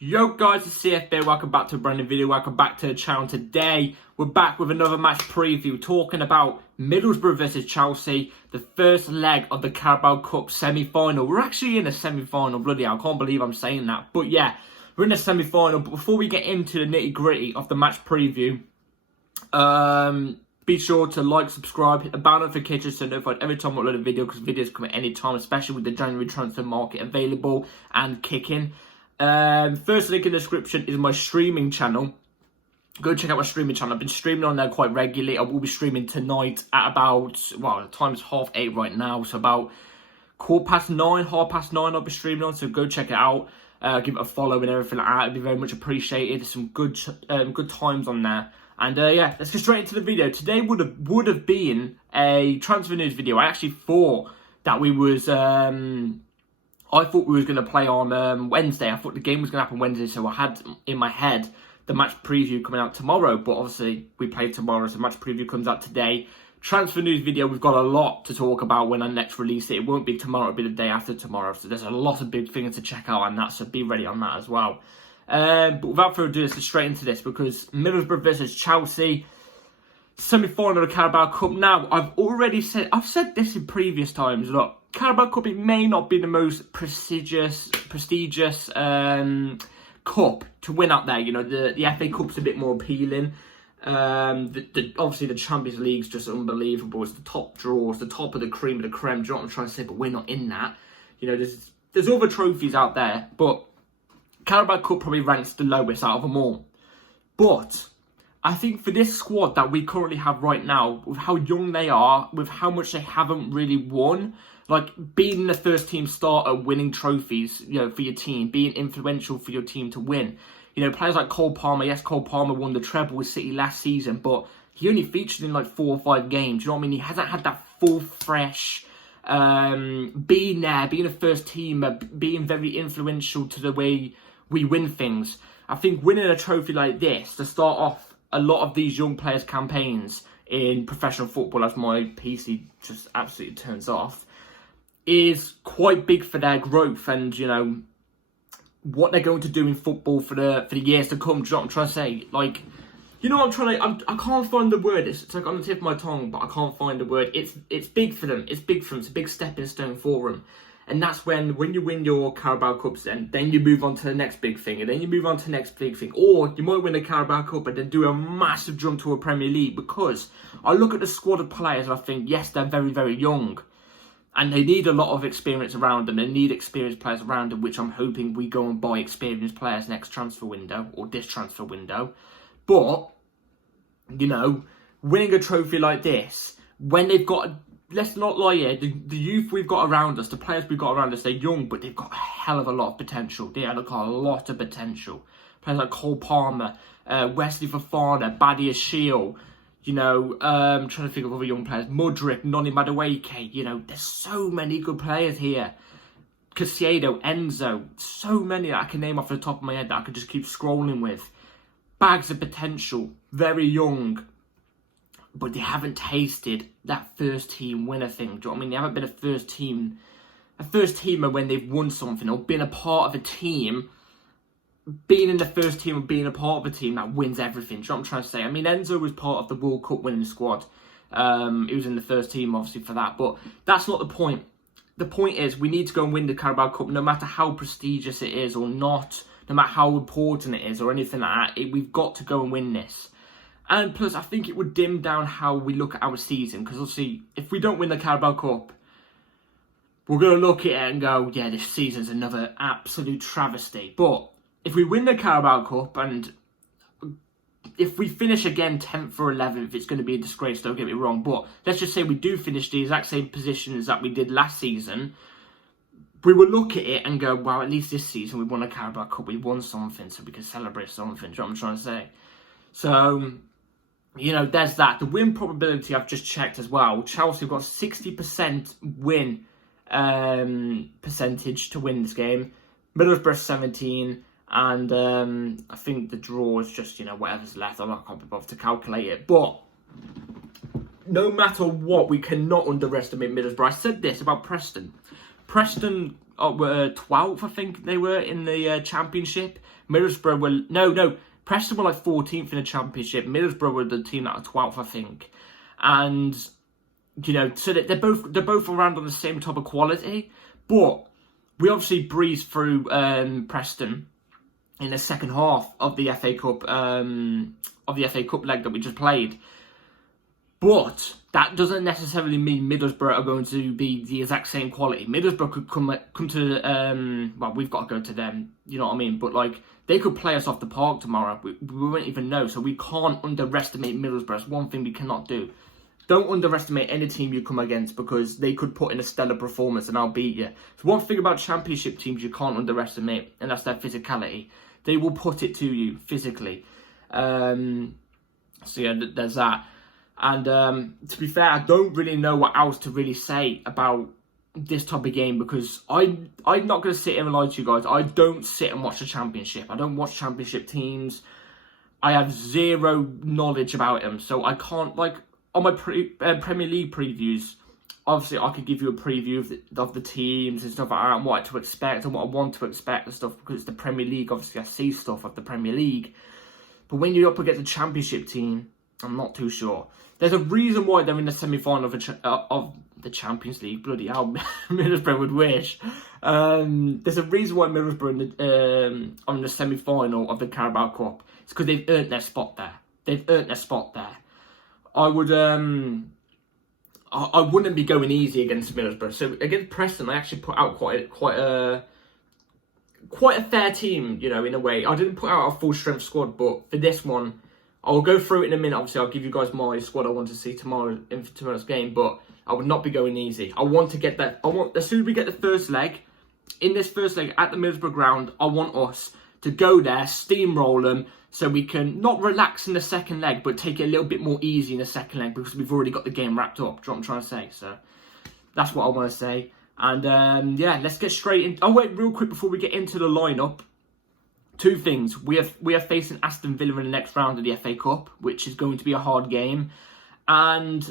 Yo guys, it's CFB, welcome back to a brand new video, welcome back to the channel. Today, we're back with another match preview, talking about Middlesbrough versus Chelsea, the first leg of the Carabao Cup semi-final. We're actually in a semi-final, bloody hell, I can't believe I'm saying that. But yeah, we're in a semi-final, but before we get into the nitty-gritty of the match preview, be sure to like, subscribe, hit the bell notification so notified every time I upload a video, because videos come at any time, especially with the January transfer market available and kicking. First link in the description is my streaming channel. Go check out my streaming channel. I've been streaming on there quite regularly. I will be streaming tonight at about, well, the time's 8:30 right now, so about 9:15 I'll be streaming on, so go check it out. Give it a follow and everything like that. It'd be very much appreciated. There's some good times on there. And yeah, let's get straight into the video. Today would have been a transfer news video. I actually thought that we was I thought we was going to play on Wednesday. I thought the game was going to happen Wednesday, so I had in my head the match preview coming out tomorrow. But obviously, we played tomorrow, so match preview comes out today. Transfer news video, we've got a lot to talk about when I next release it. It won't be tomorrow, it'll be the day after tomorrow. So there's a lot of big things to check out on that, so be ready on that as well. But without further ado, let's get straight into this, because Middlesbrough versus Chelsea, semi-final of the Carabao Cup. Now, I've said this in previous times, look, Carabao Cup, it may not be the most prestigious cup to win out there. You know, the FA Cup's a bit more appealing. Obviously, the Champions League's just unbelievable. It's the top draws, the top of the cream of the creme. Do you know what I'm trying to say? But we're not in that. You know, there's other trophies out there, but Carabao Cup probably ranks the lowest out of them all. But I think for this squad that we currently have right now, with how young they are, with how much they haven't really won, like being the first team starter, winning trophies, you know, for your team, being influential for your team to win. You know, players like Cole Palmer, yes, Cole Palmer won the treble with City last season, but he only featured in like 4 or 5 games. You know what I mean? He hasn't had that full, fresh, being there, being a first teamer, being very influential to the way we win things. I think winning a trophy like this to start off a lot of these young players' campaigns in professional football, as my PC just absolutely turns off, is quite big for their growth and, you know, what they're going to do in football for the years to come. Do you know what I'm trying to say? Like, you know what I'm trying to... I can't find the word. It's like on the tip of my tongue, but I can't find the word. It's big for them. It's big for them. It's a big stepping stone for them. And that's when you win your Carabao Cups, then you move on to the next big thing, and then you move on to the next big thing. Or you might win the Carabao Cup and then do a massive jump to a Premier League, because I look at the squad of players and I think, yes, they're very, very young. And they need a lot of experience around them. They need experienced players around them, which I'm hoping we go and buy experienced players next transfer window, or this transfer window. But, you know, winning a trophy like this, when they've got... Let's not lie here, the youth we've got around us, the players we've got around us, they're young, but they've got a hell of a lot of potential. They've got a lot of potential. Players like Cole Palmer, Wesley Fofana, Badia Shield, you know, trying to think of other young players, Mudryk, Noni Madueke, you know, there's so many good players here. Caicedo, Enzo, so many that I can name off the top of my head that I could just keep scrolling with. Bags of potential, very young. But they haven't tasted that first team winner thing. Do you know what I mean? They haven't been a first teamer when they've won something, or been a part of a team. Being in the first team or being a part of a team that wins everything. Do you know what I'm trying to say? I mean, Enzo was part of the World Cup winning squad. He was in the first team, obviously, for that. But that's not the point. The point is, we need to go and win the Carabao Cup, no matter how prestigious it is or not, no matter how important it is or anything like that. We've got to go and win this. And plus, I think it would dim down how we look at our season. Because obviously, if we don't win the Carabao Cup, we're going to look at it and go, yeah, this season's another absolute travesty. But if we win the Carabao Cup, and if we finish again 10th or 11th, it's going to be a disgrace, don't get me wrong. But let's just say we do finish the exact same positions that we did last season. We will look at it and go, well, at least this season we won a Carabao Cup. We won something, so we can celebrate something. Do you know what I'm trying to say? So, you know, there's that. The win probability I've just checked as well. Chelsea have got 60% win percentage to win this game. Middlesbrough 17, and I think the draw is just, you know, whatever's left. I can't be bothered to calculate it. But no matter what, we cannot underestimate Middlesbrough. I said this about Preston. Preston were 12th, I think they were, in the Championship. Middlesbrough were... No, Preston were like 14th in the Championship. Middlesbrough were the team that were 12th, I think. And, you know, so they're both around on the same type of quality. But we obviously breezed through Preston in the second half of the FA Cup leg that we just played. But that doesn't necessarily mean Middlesbrough are going to be the exact same quality. Middlesbrough could come to well, we've got to go to them, you know what I mean? But like, they could play us off the park tomorrow. We won't even know. So we can't underestimate Middlesbrough. It's one thing we cannot do. Don't underestimate any team you come against, because they could put in a stellar performance and I'll beat you. So one thing about Championship teams you can't underestimate, and that's their physicality. They will put it to you physically. So yeah, there's that. And to be fair, I don't really know what else to really say about this type of game, because I'm not going to sit here and lie to you guys. I don't sit and watch the Championship. I don't watch Championship teams. I have zero knowledge about them. So I can't, like, on my Premier League previews, obviously I could give you a preview of the teams and stuff like that, and what to expect and what I want to expect and stuff, because it's the Premier League. Obviously I see stuff of the Premier League. But when you're up against a Championship team, I'm not too sure. There's a reason why they're in the semi-final of the Champions League. Bloody hell, Middlesbrough would wish. There's a reason why Middlesbrough on the semi-final of the Carabao Cup. It's because they've earned their spot there. I wouldn't be going easy against Middlesbrough. So against Preston, I actually put out quite a fair team, you know, in a way. I didn't put out a full strength squad, but for this one, I'll go through it in a minute. Obviously, I'll give you guys my squad I want to see tomorrow in tomorrow's game, but I would not be going easy. I want to get that. As soon as we get the first leg, in this first leg at the Middlesbrough ground, I want us to go there, steamroll them, so we can not relax in the second leg, but take it a little bit more easy in the second leg, because we've already got the game wrapped up. Do you know what I'm trying to say? So that's what I want to say. And yeah, let's get straight in. Oh wait, real quick before we get into the lineup. Two things. We are facing Aston Villa in the next round of the FA Cup, which is going to be a hard game. And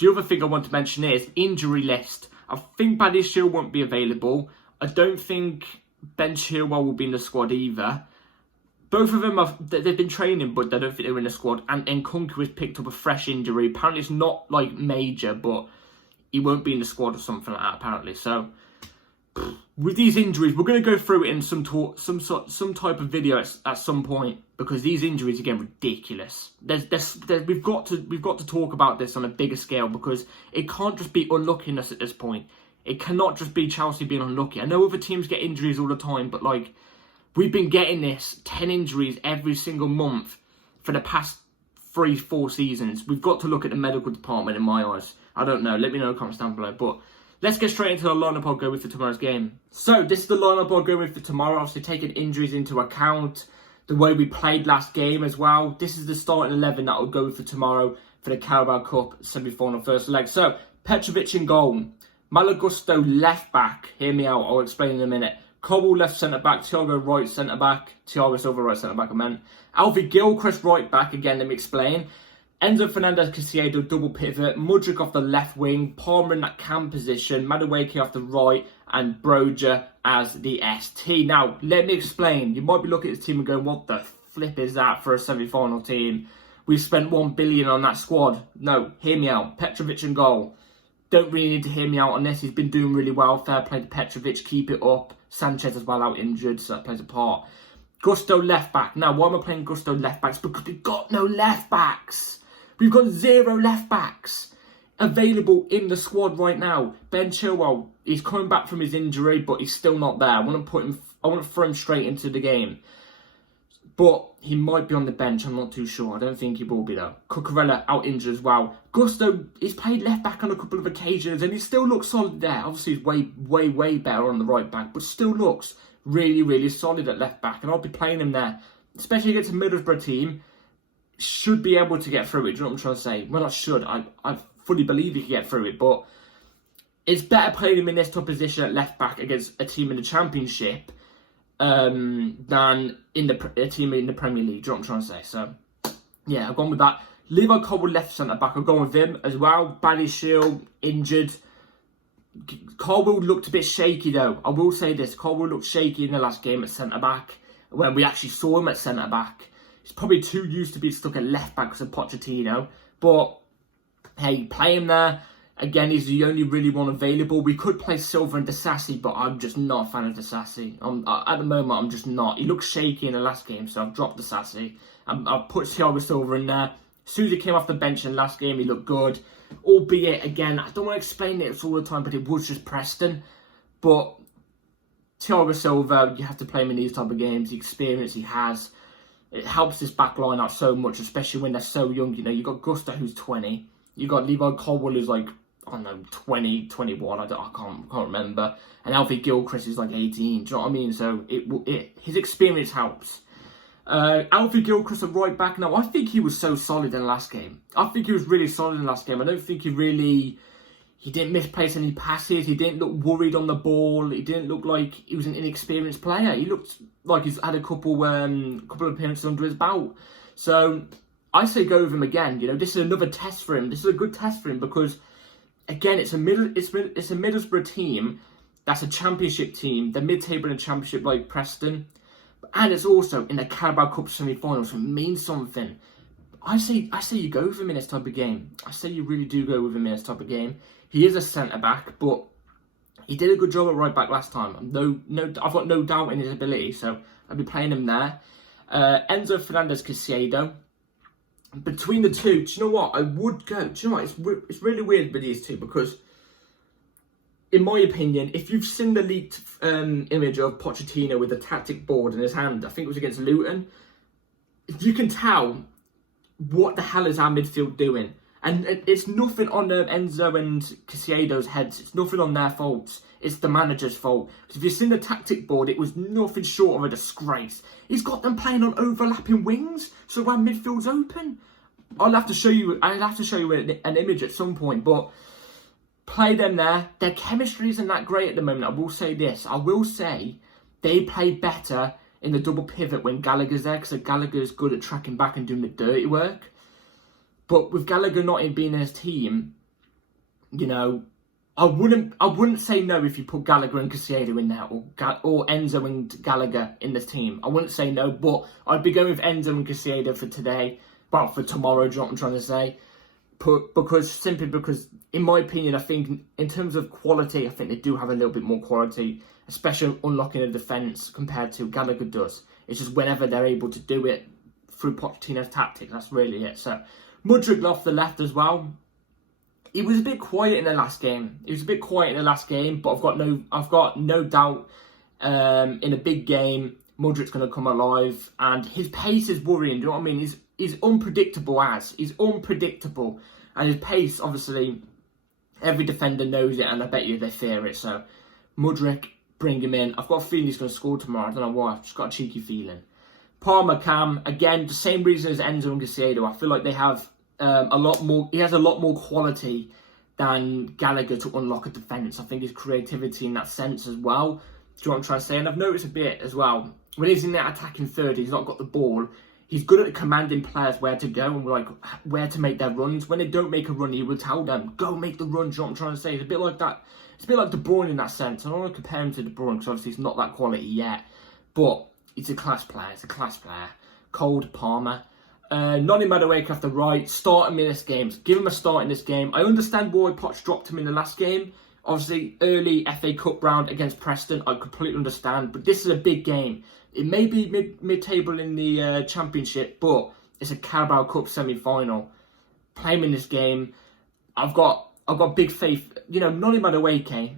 the other thing I want to mention is injury list. I think Paddy Shield won't be available. I don't think Ben Chilwell will be in the squad either. Both of them they've been training, but I don't think they're in the squad. And Nkunku has picked up a fresh injury. Apparently it's not like major, but he won't be in the squad or something like that, apparently. So with these injuries, we're going to go through it in some type of video at some point, because these injuries are getting ridiculous. We've got to talk about this on a bigger scale, because it can't just be unluckiness at this point. It cannot just be Chelsea being unlucky. I know other teams get injuries all the time, but like, we've been getting 10 injuries every single month for the past 3-4 seasons. We've got to look at the medical department in my eyes. I don't know. Let me know in the comments down below. But let's get straight into the lineup I'll go with for tomorrow's game. So this is the lineup I'll go with for tomorrow. Obviously taking injuries into account, the way we played last game as well. This is the starting 11 that I'll go with for tomorrow for the Carabao Cup semi-final first leg. So Petrovic in goal. Malagusto left back. Hear me out. I'll explain in a minute. Cobble left centre-back, Thiago right centre-back, Thiago Silva right centre-back, I meant. Alfie Gilchrist right back, again, let me explain. Enzo Fernandez Caicedo double pivot, Mudryk off the left wing, Palmer in that cam position, Madueke off the right, and Broja as the ST. Now, let me explain. You might be looking at this team and going, what the flip is that for a semi-final team? We've spent $1 billion on that squad. No, hear me out. Petrovic in goal. Don't really need to hear me out on this. He's been doing really well. Fair play to Petrovic. Keep it up. Sanchez as well out injured, so that plays a part. Gusto left back. Now, why am I playing Gusto left backs? Because we've got no left backs. We've got 0 left backs available in the squad right now. Ben Chilwell, he's coming back from his injury, but he's still not there. I want to throw him straight into the game. But he might be on the bench, I'm not too sure. I don't think he will be though. Cucurella out injured as well. Gusto, he's played left back on a couple of occasions and he still looks solid there. Obviously he's way better on the right back, but still looks really solid at left back. And I'll be playing him there, especially against a Middlesbrough team. Should be able to get through it. Do you know what I'm trying to say? Well, I should. I fully believe he can get through it, but it's better playing him in this top position at left back against a team in the Championship than in a team in the Premier League. Do you know what I'm trying to say? So, yeah, I've gone with that. Levi Cobble left centre-back. I've gone with him as well. Paddy Shield, injured. Colwill looked a bit shaky though. I will say this, Colwill looked shaky in the last game at centre-back, when we actually saw him at centre-back. He's probably too used to being stuck at left-back because of Pochettino. But, hey, play him there. Again, he's the only really one available. We could play Silva and Disasi, but I'm just not a fan of Disasi. At the moment, I'm just not. He looked shaky in the last game, so I've dropped Disasi. I've put Thiago Silva in there. As soon as he came off the bench in the last game, he looked good. Albeit, again, I don't want to explain it all the time, but it was just Preston. But Thiago Silva, you have to play him in these type of games. The experience he has, it helps this back line out so much, especially when they're so young. You know, you've got Gusta, who's 20. You've got Levi Colwill, who's like, I don't know, 20, 21, I can't remember. And Alfie Gilchrist is like 18, do you know what I mean? So his experience helps. Alfie Gilchrist at right back now, I think he was so solid in the last game. I think he was really solid in the last game. I don't think he didn't misplace any passes. He didn't look worried on the ball. He didn't look like he was an inexperienced player. He looked like he's had a couple of appearances under his belt. So I say go with him again. You know, this is another test for him. This is a good test for him because, again, it's a Middlesbrough team that's a championship team. They're mid-table in the championship like Preston. And it's also in the Carabao Cup semi-final, so it means something. I say you go with him in this type of game. I say you really do go with him in this type of game. He is a centre-back, but he did a good job at right-back last time. I've got no doubt in his ability, so I'll be playing him there. Enzo Fernandez Caicedo. Between the two, do you know what? I would go. Do you know what? It's really weird with these two because, in my opinion, if you've seen the leaked image of Pochettino with the tactic board in his hand, I think it was against Luton, you can tell what the hell is our midfield doing. And it's nothing on Enzo and Caicedo's heads. It's nothing on their faults. It's the manager's fault. Because if you've seen the tactic board, it was nothing short of a disgrace. He's got them playing on overlapping wings, so our midfield's open. I'll have to show you an image at some point, but play them there. Their chemistry isn't that great at the moment. I will say this. I will say they play better in the double pivot when Gallagher's there, because Gallagher's good at tracking back and doing the dirty work. But with Gallagher not being in his team, you know, I wouldn't say no if you put Gallagher and Caicedo in there, or Enzo and Gallagher in this team. I wouldn't say no, but I'd be going with Enzo and Caicedo for today. Well, for tomorrow, do you know what I'm trying to say? Simply because, in my opinion, I think in terms of quality, I think they do have a little bit more quality, especially unlocking a defence compared to Gallagher does. It's just whenever they're able to do it through Pochettino's tactics, that's really it. So Mudryk off the left as well. He was a bit quiet in the last game. But I've got no doubt in a big game, Mudryk's going to come alive, and his pace is worrying. Do you know what I mean? He's unpredictable and his pace, obviously, every defender knows it, and I bet you they fear it. So Mudryk, bring him in. I've got a feeling he's going to score tomorrow. I don't know why. I've just got a cheeky feeling. Palmer Cam, again, the same reason as Enzo and Caicedo. I feel like they have a lot more. He has a lot more quality than Gallagher to unlock a defence. I think his creativity in that sense as well. Do you know what I'm trying to say? And I've noticed a bit as well, when he's in that attacking third, he's not got the ball. He's good at commanding players where to go and like where to make their runs. When they don't make a run, he will tell them, go make the run. Do you know what I'm trying to say? It's a bit like that. It's a bit like De Bruyne in that sense. I don't want to compare him to De Bruyne because obviously he's not that quality yet. But he's a class player. Cold Palmer. Noni Madueke off the right. Start him in this game. Give him a start in this game. I understand why Poch dropped him in the last game. Obviously, early FA Cup round against Preston. I completely understand. But this is a big game. It may be mid-table in the Championship, but it's a Carabao Cup semi-final. Play him in this game. I've got big faith. You know, Noni Madueke,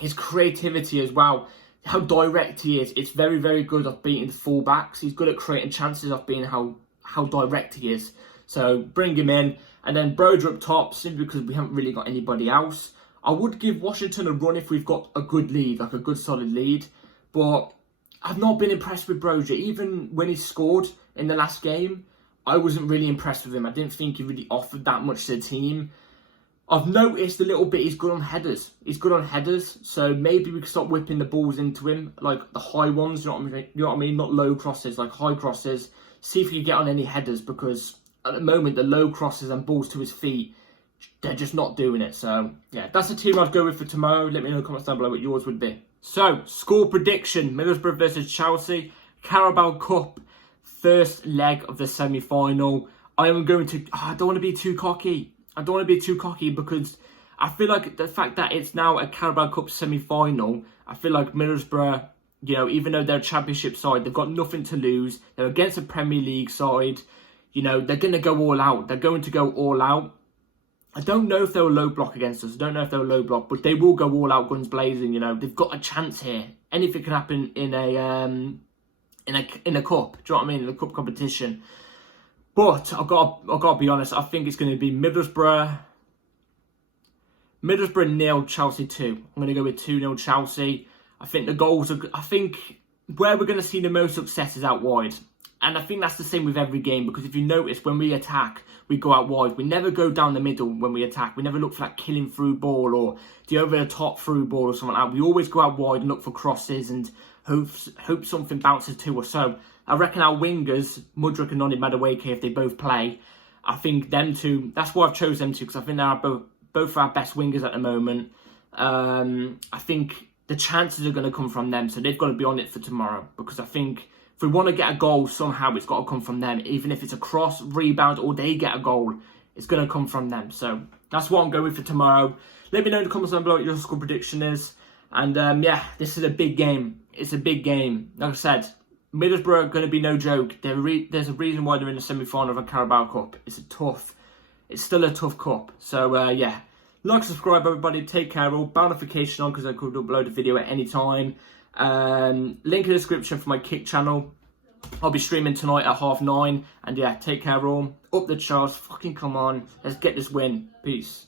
his creativity as well, how direct he is. It's very, very good at beating the full-backs. He's good at creating chances off being how direct he is. So bring him in. And then Broder up top, simply because we haven't really got anybody else. I would give Washington a run if we've got a good lead, like a good solid lead. But I've not been impressed with Broder. Even when he scored in the last game, I wasn't really impressed with him. I didn't think he really offered that much to the team. I've noticed a little bit he's good on headers. So maybe we can stop whipping the balls into him, like the high ones, you know what I mean? Not low crosses, like high crosses. See if he can get on any headers, because at the moment, the low crosses and balls to his feet they're just not doing it. So, yeah, that's the team I'd go with for tomorrow. Let me know in the comments down below what yours would be. So, score prediction, Middlesbrough versus Chelsea, Carabao Cup, first leg of the semi-final. I am going to, I don't want to be too cocky. Because I feel like the fact that it's now a Carabao Cup semi-final, I feel like Middlesbrough, you know, even though they're a championship side, they've got nothing to lose. They're against a Premier League side. You know, they're going to go all out. They're going to go all out. I don't know if they'll low block against us. I don't know if they'll low block, but they will go all out, guns blazing. You know, they've got a chance here. Anything can happen in a cup. Do you know what I mean? In a cup competition. But I've got to be honest. I think it's going to be Middlesbrough 0, Chelsea 2. I'm going to go with 2-0 Chelsea. I think the goals are. I think where we're going to see the most success is out wide. And I think that's the same with every game, because if you notice, when we attack, we go out wide. We never go down the middle when we attack. We never look for that killing through ball or the over-the-top through ball or something like that. We always go out wide and look for crosses and hope something bounces to us. So I reckon our wingers, Mudryk and Noni Madueke, if they both play, I think them two, that's why I've chosen them two, because I think they're both our best wingers at the moment. I think the chances are going to come from them, so they've got to be on it for tomorrow, because I think if we want to get a goal, somehow it's got to come from them. Even if it's a cross, rebound, or they get a goal, it's going to come from them. So that's what I'm going with for tomorrow. Let me know in the comments down below what your score prediction is. And yeah, this is a big game. It's a big game. Like I said, Middlesbrough are going to be no joke. There's a reason why they're in the semi-final of a Carabao Cup. It's still a tough cup. So yeah, like, subscribe, everybody. Take care. All bell notification on, because I could upload a video at any time. Link in the description for my Kick channel. I'll be streaming tonight at 9:30. And yeah, take care all. Up the charts. Fucking come on. Let's get this win. Peace.